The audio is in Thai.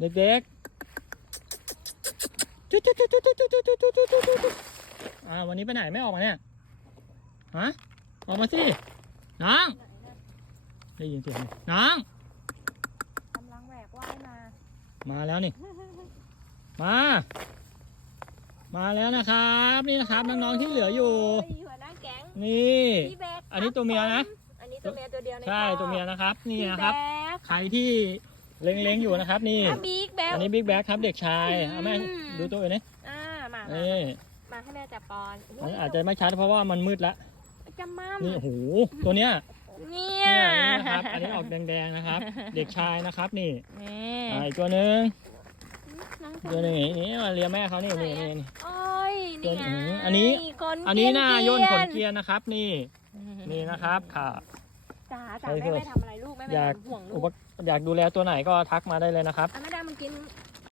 เด็กๆจุ๊วันนี้ไปไหนไม่ออกมาเนี่ยฮะออกมาสิน้องได้ยินเสียงน้อง กำลังแหวกว่ายมา แล้วนี่มาแล้วนะครับนี่นะครับน้องๆที่เหลืออยู่หัวหน้าแก๊ง นี่อันนี้ตัวเมียนะ อันนี้ตัวเมียตัวเดียวใน ใช่ตัวเมียนะครับนี่นะครับ แบ๊ก ใครที่เล็งๆอยู่นะครับนี่ บิ๊กแบ๊ก อันนี้บิ๊กแบ็คครับเด็กชายเอาแม่ดูตัวอื่นนี่ มา นี่ มาให้แม่จับปอน อันนี้อาจจะไม่ชัดเพราะว่ามันมืดละ จะมั่ม นี่โอ้โหตัวเนี้ย เนี่ย นี่นะครับอันนี้ออกแดงๆนะครับ เด็กชายนะครับนี่ นี่ อีกตัวหนึ่ง น้อง ตัวหนึ่งนี่มาเลียแม่เขานี่นี่ โอ้ยนี่ไง อันนี้ คน อันนี้หน้าย่นขน เกลี เกียร์นะครับนี่นะครับค่ะ จ๋าแม่ไม่ทำอะไรลูกแม่ไม่ อยาก ห่วงลู อุ ก ปอยากดูแลตัวไหนก็ทักมาได้เลยนะครับ ไม่ได้มันกิน